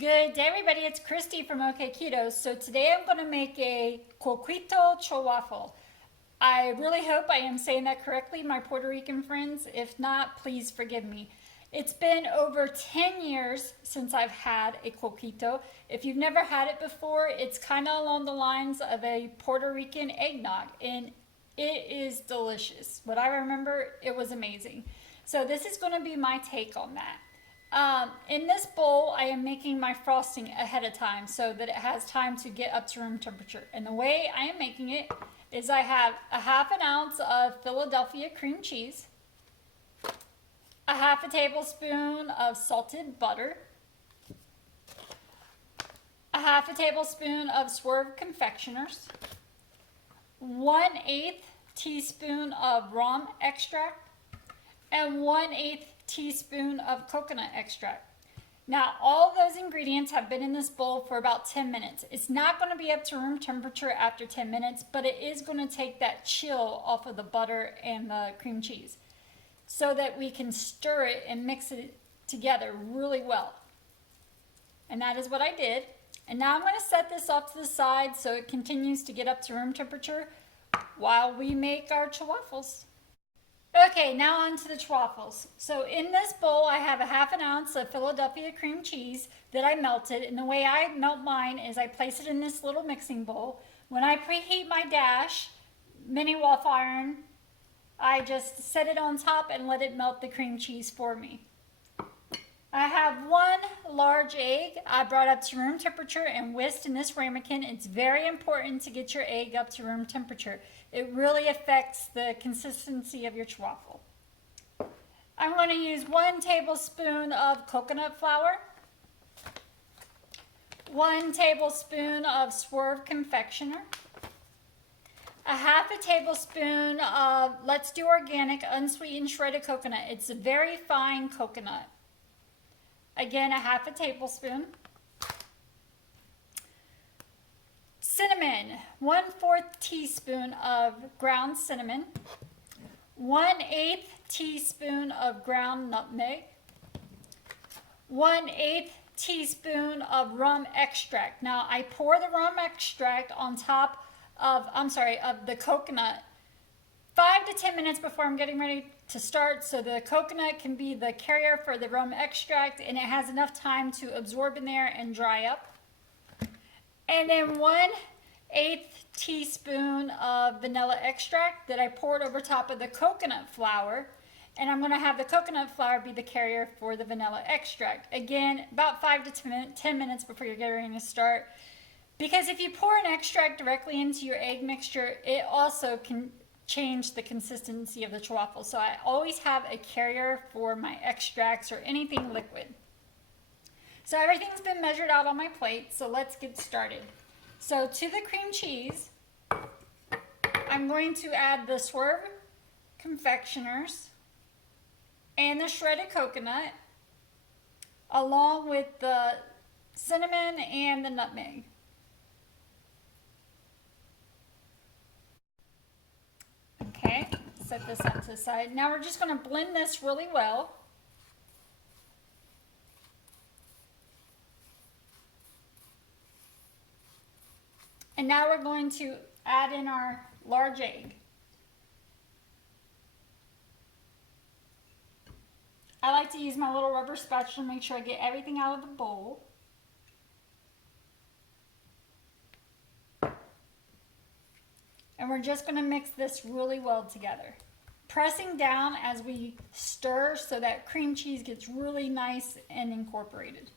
Good day, everybody. It's Kristy from Okketoh. So today I'm going to make a Coquito Ch-Waffle. I really hope I am saying that correctly, my Puerto Rican friends. If not, please forgive me. It's been over 10 years since I've had a Coquito. If you've never had it before, it's kind of along the lines of a Puerto Rican eggnog, and it is delicious. What I remember, it was amazing. So this is going to be my take on that. In this bowl, I am making my frosting ahead of time so that it has time to get up to room temperature. And the way I am making it is I have a half an ounce of Philadelphia cream cheese, a half a tablespoon of salted butter, a half a tablespoon of Swerve confectioners, 1/8 teaspoon of rum extract, and 1/8 teaspoon of coconut extract. Now, all those ingredients have been in this bowl for about 10 minutes. It's not going to be up to room temperature after 10 minutes, but it is going to take that chill off of the butter and the cream cheese so that we can stir it and mix it together really well. And that is what I did. And now I'm going to set this off to the side so it continues to get up to room temperature while we make our Ch-Waffles. Okay, now on to the Ch-Waffles. So in this bowl, I have a half an ounce of Philadelphia cream cheese that I melted. And the way I melt mine is I place it in this little mixing bowl. When I preheat my Dash mini waffle iron, I just set it on top and let it melt the cream cheese for me. I have 1 large egg I brought up to room temperature and whisked in this ramekin. It's very important to get your egg up to room temperature. It really affects the consistency of your Ch-Waffle. I'm going to use 1 tablespoon of coconut flour, 1 tablespoon of Swerve confectioner, a half a tablespoon of Let's Do Organic unsweetened shredded coconut. It's a very fine coconut. Again, a half a tablespoon. Cinnamon, 1/4 teaspoon of ground cinnamon, 1/8 teaspoon of ground nutmeg, 1/8 teaspoon of rum extract. Now I pour the rum extract on top of, of the coconut 5 to 10 minutes before I'm getting ready to start, so the coconut can be the carrier for the rum extract and it has enough time to absorb in there and dry up. And then 1/8 teaspoon of vanilla extract that I poured over top of the coconut flour. And I'm going to have the coconut flour be the carrier for the vanilla extract. Again, about 5 to 10 minutes before you're getting ready to start. Because if you pour an extract directly into your egg mixture, it also can change the consistency of the Ch-Waffle. So I always have a carrier for my extracts or anything liquid. So everything's been measured out on my plate, so let's get started. So to the cream cheese, I'm going to add the Swerve confectioners and the shredded coconut along with the cinnamon and the nutmeg. Okay, set this up to the side. Now we're just going to blend this really well. And now we're going to add in our large egg. I like to use my little rubber spatula to make sure I get everything out of the bowl. And we're just going to mix this really well together. Pressing down as we stir so that cream cheese gets really nice and incorporated.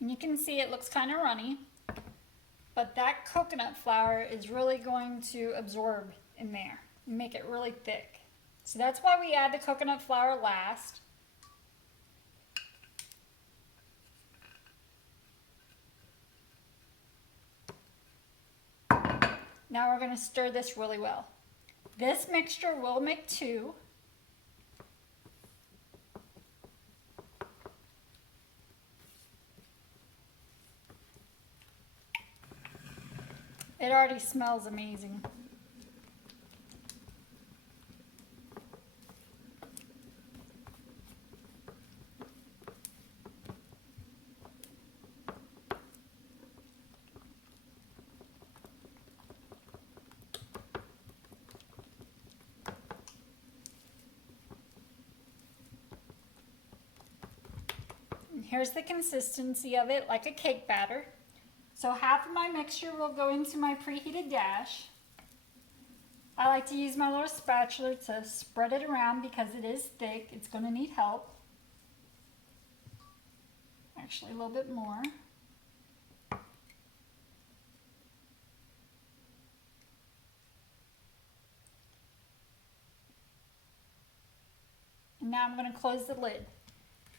And you can see it looks kind of runny, but that coconut flour is really going to absorb in there and make it really thick. So that's why we add the coconut flour last. Now we're going to stir this really well. This mixture will make 2. It already smells amazing. Here's the consistency of it, like a cake batter. So half of my mixture will go into my preheated dash. I like to use my little spatula to spread it around because it is thick. It's going to need help. Actually, a little bit more. And now I'm going to close the lid.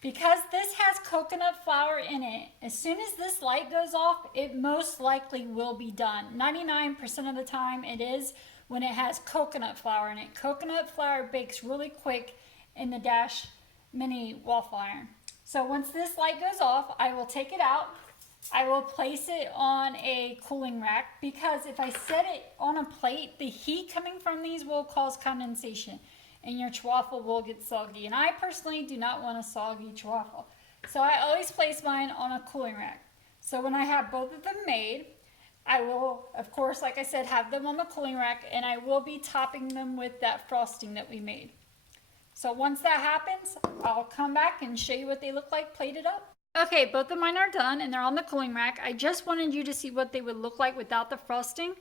Because this has coconut flour in it, as soon as this light goes off, it most likely will be done. 99% of the time it is when it has coconut flour in it. Coconut flour bakes really quick in the Dash Mini waffle iron. So once this light goes off, I will take it out. I will place it on a cooling rack because if I set it on a plate, the heat coming from these will cause condensation, and your Ch-Waffle will get soggy. And I personally do not want a soggy Ch-Waffle. So I always place mine on a cooling rack. So when I have both of them made, I will, of course, like I said, have them on the cooling rack, and I will be topping them with that frosting that we made. So once that happens, I'll come back and show you what they look like plated up. Okay, both of mine are done and they're on the cooling rack. I just wanted you to see what they would look like without the frosting.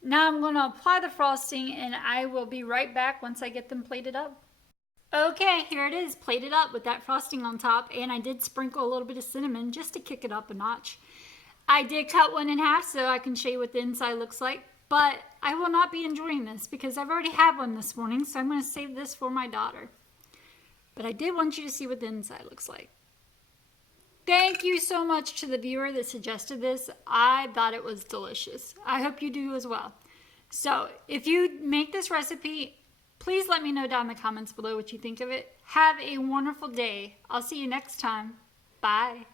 Now I'm going to apply the frosting and I will be right back once I get them plated up. Okay, here it is, plated up with that frosting on top, and I did sprinkle a little bit of cinnamon just to kick it up a notch. I did cut one in half so I can show you what the inside looks like, but I will not be enjoying this because I've already had one this morning, so I'm going to save this for my daughter. But I did want you to see what the inside looks like. Thank you so much to the viewer that suggested this. I thought it was delicious. I hope you do as well. So if you make this recipe, please let me know down in the comments below what you think of it. Have a wonderful day. I'll see you next time. Bye.